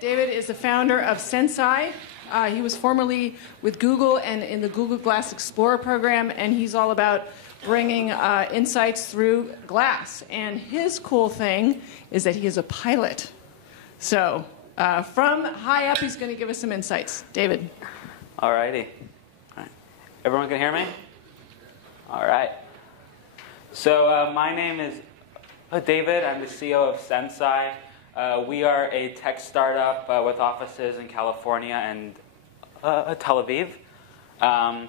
David is the founder of Senseye. He was formerly with Google and in the Google Glass Explorer program, and he's all about bringing insights through glass. And his cool thing is that he is a pilot. So from high up, he's going to give us some insights. David. All righty. All right. Everyone can hear me? All right. So my name is David. I'm the CEO of Senseye. We are a tech startup with offices in California and Tel Aviv. And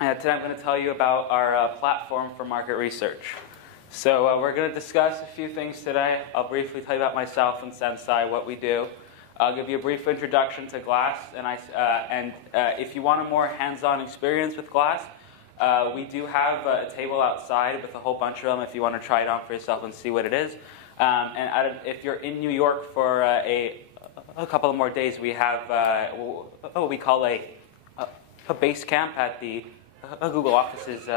today I'm going to tell you about our platform for market research. So we're going to discuss a few things today. I'll briefly tell you about myself and Senseye, what we do. I'll give you a brief introduction to glass. And if you want a more hands-on experience with glass, we do have a table outside with a whole bunch of them if you want to try it on for yourself and see what it is. If you're in New York for a couple of more days, we have what we call a base camp at the Google offices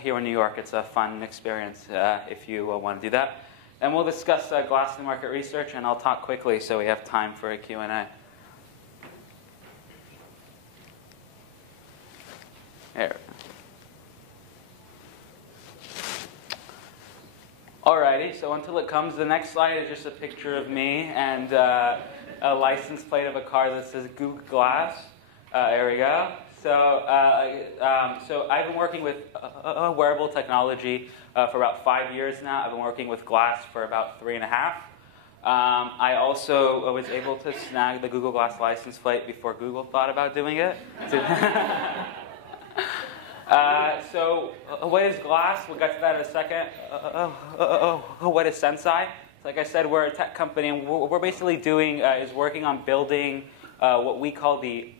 here in New York. It's a fun experience if you want to do that. And we'll discuss glass and market research, and I'll talk quickly so we have time for a Q&A. There. Alrighty, so until it comes, the next slide is just a picture of me and a license plate of a car that says Google Glass. There we go. So I've been working with wearable technology for about 5 years now. I've been working with glass for about 3.5. I also was able to snag the Google Glass license plate before Google thought about doing it. So what is glass? We'll get to that in a second. What is Senseye? Like I said, we're a tech company, and what we're basically doing is working on building what we call the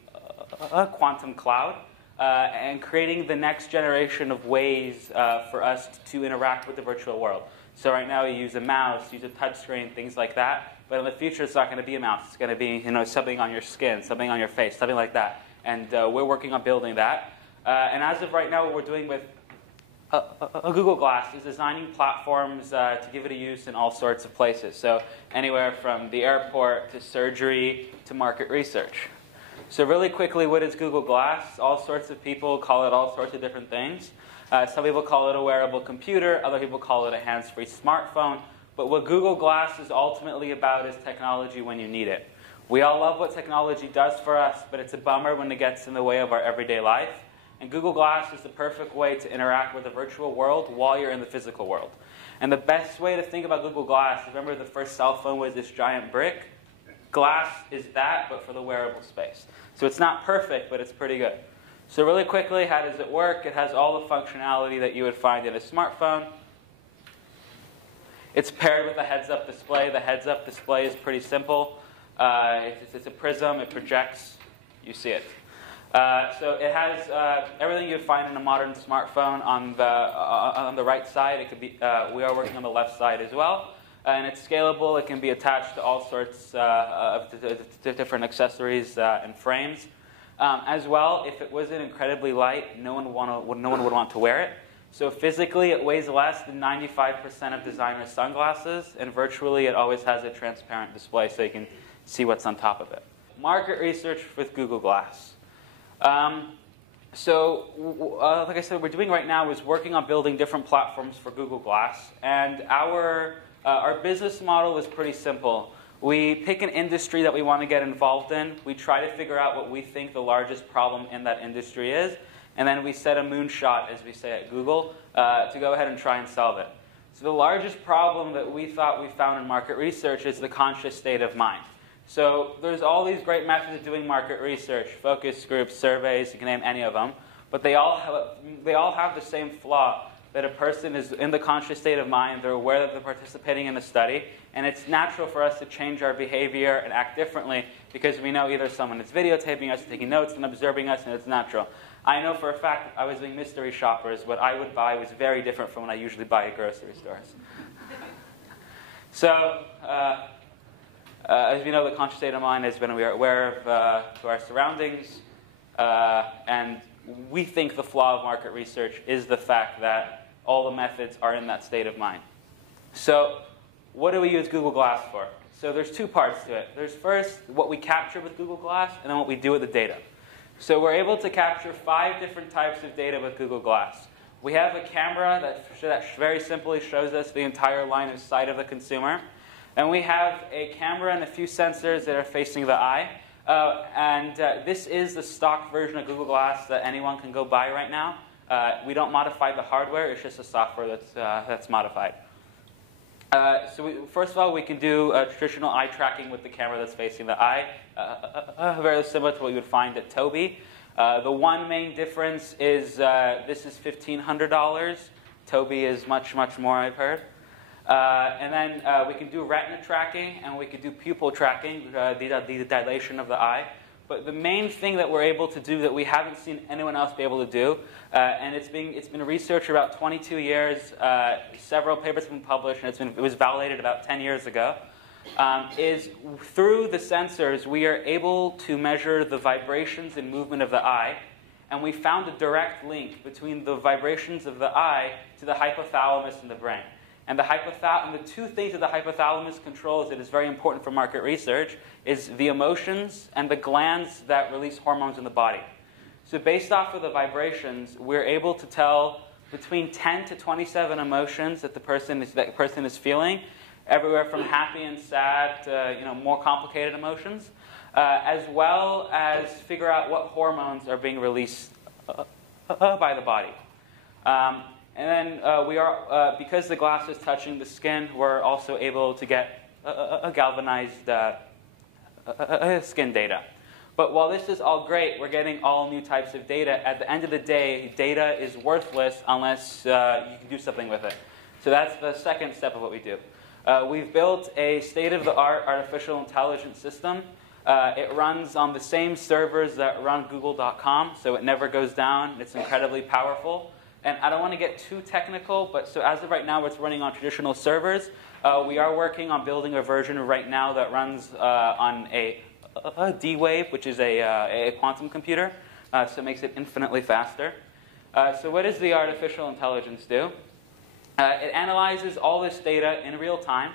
quantum cloud and creating the next generation of ways for us to interact with the virtual world. So right now we use a mouse, use a touch screen, things like that. But in the future, it's not going to be a mouse. It's going to be something on your skin, something on your face, something like that. And we're working on building that. And as of right now, what we're doing with Google Glass is designing platforms to give it a use in all sorts of places. So anywhere from the airport to surgery to market research. So really quickly, what is Google Glass? All sorts of people call it all sorts of different things. Some people call it a wearable computer. Other people call it a hands-free smartphone. But what Google Glass is ultimately about is technology when you need it. We all love what technology does for us, but it's a bummer when it gets in the way of our everyday life. And Google Glass is the perfect way to interact with the virtual world while you're in the physical world. And the best way to think about Google Glass, remember the first cell phone was this giant brick? Glass is that, but for the wearable space. So it's not perfect, but it's pretty good. So really quickly, how does it work? It has all the functionality that you would find in a smartphone. It's paired with a heads-up display. The heads-up display is pretty simple. It's a prism. It projects. You see it. So it has everything you'd find in a modern smartphone on the right side. It could be. We are working on the left side as well, and it's scalable. It can be attached to all sorts of different accessories and frames. As well, if it wasn't incredibly light, no one would want to wear it. So physically, it weighs less than 95% of designer sunglasses, and virtually, it always has a transparent display so you can see what's on top of it. Market research with Google Glass. Like I said, what we're doing right now is working on building different platforms for Google Glass. And our business model is pretty simple. We pick an industry that we want to get involved in. We try to figure out what we think the largest problem in that industry is. And then we set a moonshot, as we say at Google, to go ahead and try and solve it. So the largest problem that we thought we found in market research is the conscious state of mind. So there's all these great methods of doing market research, focus groups, surveys, you can name any of them. But they all have the same flaw, that a person is in the conscious state of mind, they're aware that they're participating in the study, and it's natural for us to change our behavior and act differently because we know either someone is videotaping us, taking notes, and observing us, and it's natural. I know for a fact I was doing mystery shoppers. What I would buy was very different from what I usually buy at grocery stores. So, as we know, the conscious state of mind is when we are aware of our surroundings, and we think the flaw of market research is the fact that all the methods are in that state of mind. So what do we use Google Glass for? So there's two parts to it. There's first what we capture with Google Glass, and then what we do with the data. So we're able to capture 5 different types of data with Google Glass. We have a camera that very simply shows us the entire line of sight of the consumer. And we have a camera and a few sensors that are facing the eye. This is the stock version of Google Glass that anyone can go buy right now. We don't modify the hardware. It's just the software that's modified. First of all, we can do traditional eye tracking with the camera that's facing the eye, very similar to what you would find at Tobii. The one main difference is this is $1,500. Tobii is much, much more, I've heard. And then we can do retina tracking, and we can do pupil tracking, the dilation of the eye. But the main thing that we're able to do that we haven't seen anyone else be able to do, and it's been researched for about 22 years, several papers have been published, and it was validated about 10 years ago, is through the sensors we are able to measure the vibrations and movement of the eye, and we found a direct link between the vibrations of the eye to the hypothalamus in the brain. And the two things that the hypothalamus controls that is very important for market research is the emotions and the glands that release hormones in the body. So based off of the vibrations, we're able to tell between 10 to 27 emotions that the person is feeling, everywhere from happy and sad to more complicated emotions, as well as figure out what hormones are being released by the body. And then because the glass is touching the skin, we're also able to get a galvanized skin data. But while this is all great, we're getting all new types of data. At the end of the day, data is worthless unless you can do something with it. So that's the second step of what we do. We've built a state-of-the-art artificial intelligence system. It runs on the same servers that run Google.com, so it never goes down. It's incredibly powerful. And I don't want to get too technical, but so as of right now, it's running on traditional servers. We are working on building a version right now that runs on a D-Wave, which is a quantum computer, so it makes it infinitely faster. So what does the artificial intelligence do? It analyzes all this data in real time,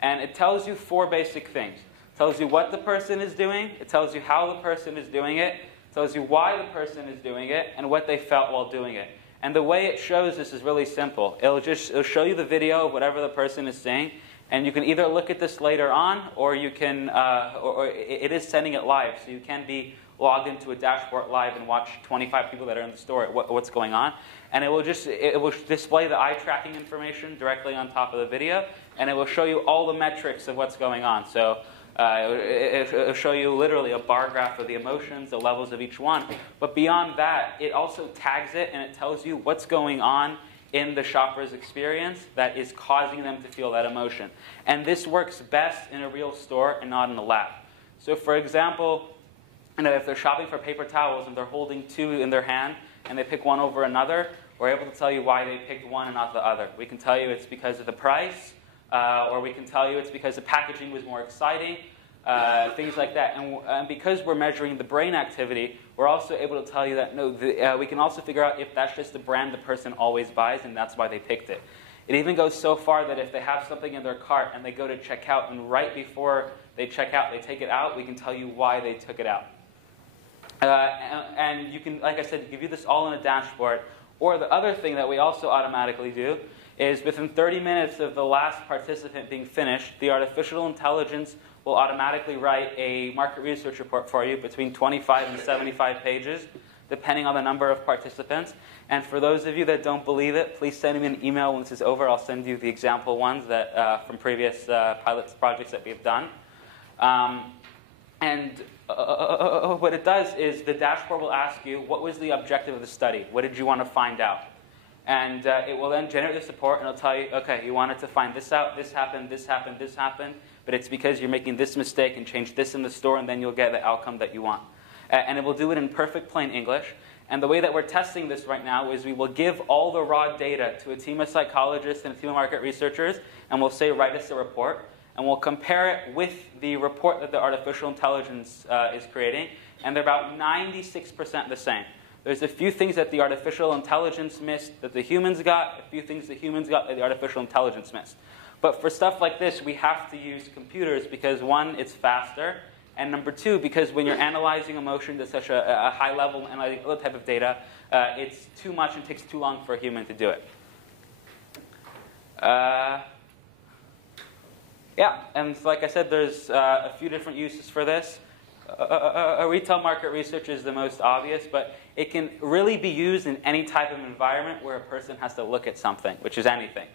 and it tells you 4 basic things. It tells you what the person is doing, it tells you how the person is doing it, it tells you why the person is doing it, and what they felt while doing it. And the way it shows this is really simple. It'll show you the video of whatever the person is saying, and you can either look at this later on, or you can, or it is sending it live, so you can be logged into a dashboard live and watch 25 people that are in the store at what's going on, and it will display the eye tracking information directly on top of the video, and it will show you all the metrics of what's going on. So it'll show you literally a bar graph of the emotions, the levels of each one. But beyond that, it also tags it and it tells you what's going on in the shopper's experience that is causing them to feel that emotion. And this works best in a real store and not in a lab. So for example, if they're shopping for paper towels and they're holding 2 in their hand and they pick one over another, we're able to tell you why they picked one and not the other. We can tell you it's because of the price, or we can tell you it's because the packaging was more exciting, things like that. And because we're measuring the brain activity, we're also able to tell you that we can also figure out if that's just the brand the person always buys and that's why they picked it. It even goes so far that if they have something in their cart and they go to check out and right before they check out, they take it out, we can tell you why they took it out. And you can, like I said, give you this all in a dashboard. Or the other thing that we also automatically do is within 30 minutes of the last participant being finished, the artificial intelligence will automatically write a market research report for you between 25 and 75 pages, depending on the number of participants. And for those of you that don't believe it, please send me an email when this is over. I'll send you the example ones that from previous pilot projects that we've done. What it does is the dashboard will ask you, what was the objective of the study? What did you want to find out? And it will then generate this report, and it'll tell you, okay, you wanted to find this out, this happened, this happened, this happened, but it's because you're making this mistake and change this in the store, and then you'll get the outcome that you want. And it will do it in perfect plain English. And the way that we're testing this right now is we will give all the raw data to a team of psychologists and a team of market researchers, and we'll say, write us a report. And we'll compare it with the report that the artificial intelligence is creating, and they're about 96% the same. There's a few things that the artificial intelligence missed that the humans got, a few things the humans got that the artificial intelligence missed. But for stuff like this, we have to use computers because, one, it's faster, and number two, because when you're analyzing emotion to such a high level and analyzing other type of data, it's too much and takes too long for a human to do it. Yeah, and like I said, there's a few different uses for this. Retail market research is the most obvious, but it can really be used in any type of environment where a person has to look at something, which is anything.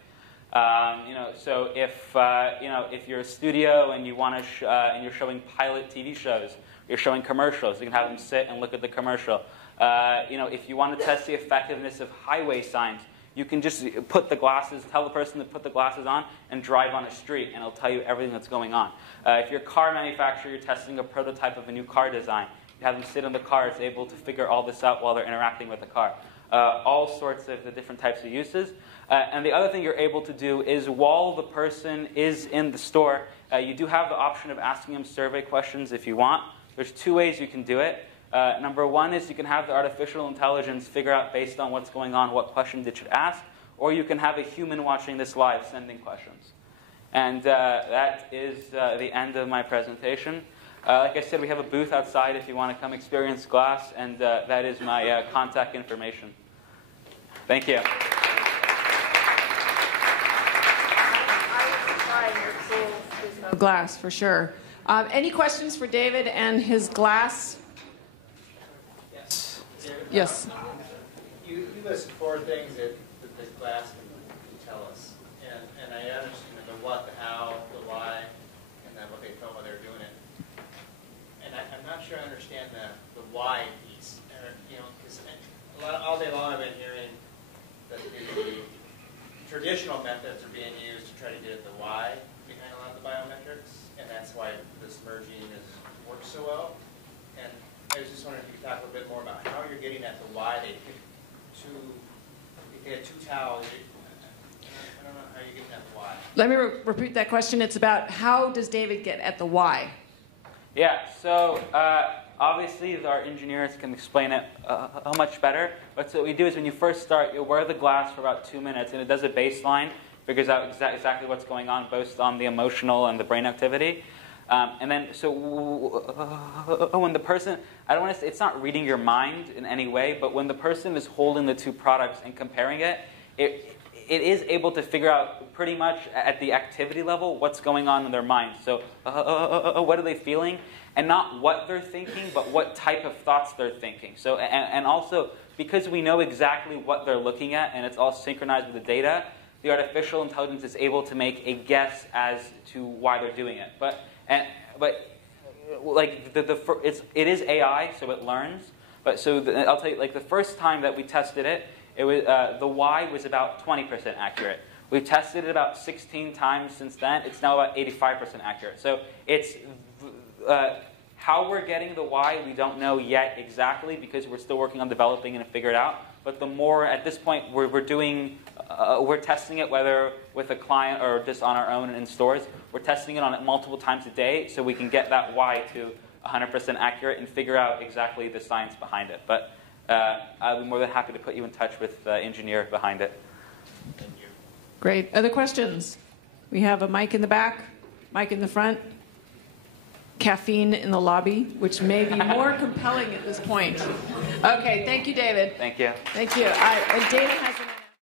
So if you're a studio and you want to and you're showing pilot TV shows, you're showing commercials, you can have them sit and look at the commercial. If you want to test the effectiveness of highway signs, you can just tell the person to put the glasses on and drive on a street, and it'll tell you everything that's going on. If you're a car manufacturer, you're testing a prototype of a new car design, you have them sit in the car, it's able to figure all this out while they're interacting with the car. All sorts of the different types of uses. And the other thing you're able to do is while the person is in the store, you do have the option of asking them survey questions if you want. There's two ways you can do it. Number one is you can have the artificial intelligence figure out based on what's going on what questions it should ask, or you can have a human watching this live sending questions. And that is the end of my presentation. Like I said, we have a booth outside if you want to come experience glass, and that is my contact information. Thank you. Glass, for sure. Any questions for David and his glass? Yes. Yes. You list 4 things that the glass can tell us. And I understand the what, the how, the why, and then what they felt while they were doing it. And I'm not sure I understand the why piece. Because all day long I've been hearing that the traditional methods are being used to try to get at the why behind a lot of the biometrics, and that's why this merging works so well. And I was just wondering if you could talk a little bit more about how you're getting at the why they picked if they had 2 towels. I don't know how you're getting at the why. Let me repeat that question. It's about how does David get at the why? Yeah, so obviously our engineers can explain it much better. But so what we do is when you first start, you'll wear the glass for about 2 minutes, and it does a baseline, figures out exactly what's going on, both on the emotional and the brain activity. And then, so when the person, I don't want to say, it's not reading your mind in any way, but when the person is holding the 2 products and comparing it, it is able to figure out pretty much at the activity level what's going on in their mind. So what are they feeling? And not what they're thinking, but what type of thoughts they're thinking. So, and also, because we know exactly what they're looking at, and it's all synchronized with the data, the artificial intelligence is able to make a guess as to why they're doing it. But it is AI, so it learns. But I'll tell you, like the first time that we tested it, it was the why was about 20% accurate. We've tested it about 16 times since then. It's now about 85% accurate. So it's how we're getting the why we don't know yet exactly because we're still working on developing and figure it out. But the more at this point we're testing it whether with a client or just on our own in stores. We're testing it on it multiple times a day so we can get that why to 100% accurate and figure out exactly the science behind it. But I'll be more than happy to put you in touch with the engineer behind it. Thank you. Great. Other questions? We have a mic in the back, mic in the front, caffeine in the lobby, which may be more compelling at this point. Okay, thank you, David. Thank you. Thank you. And Dana has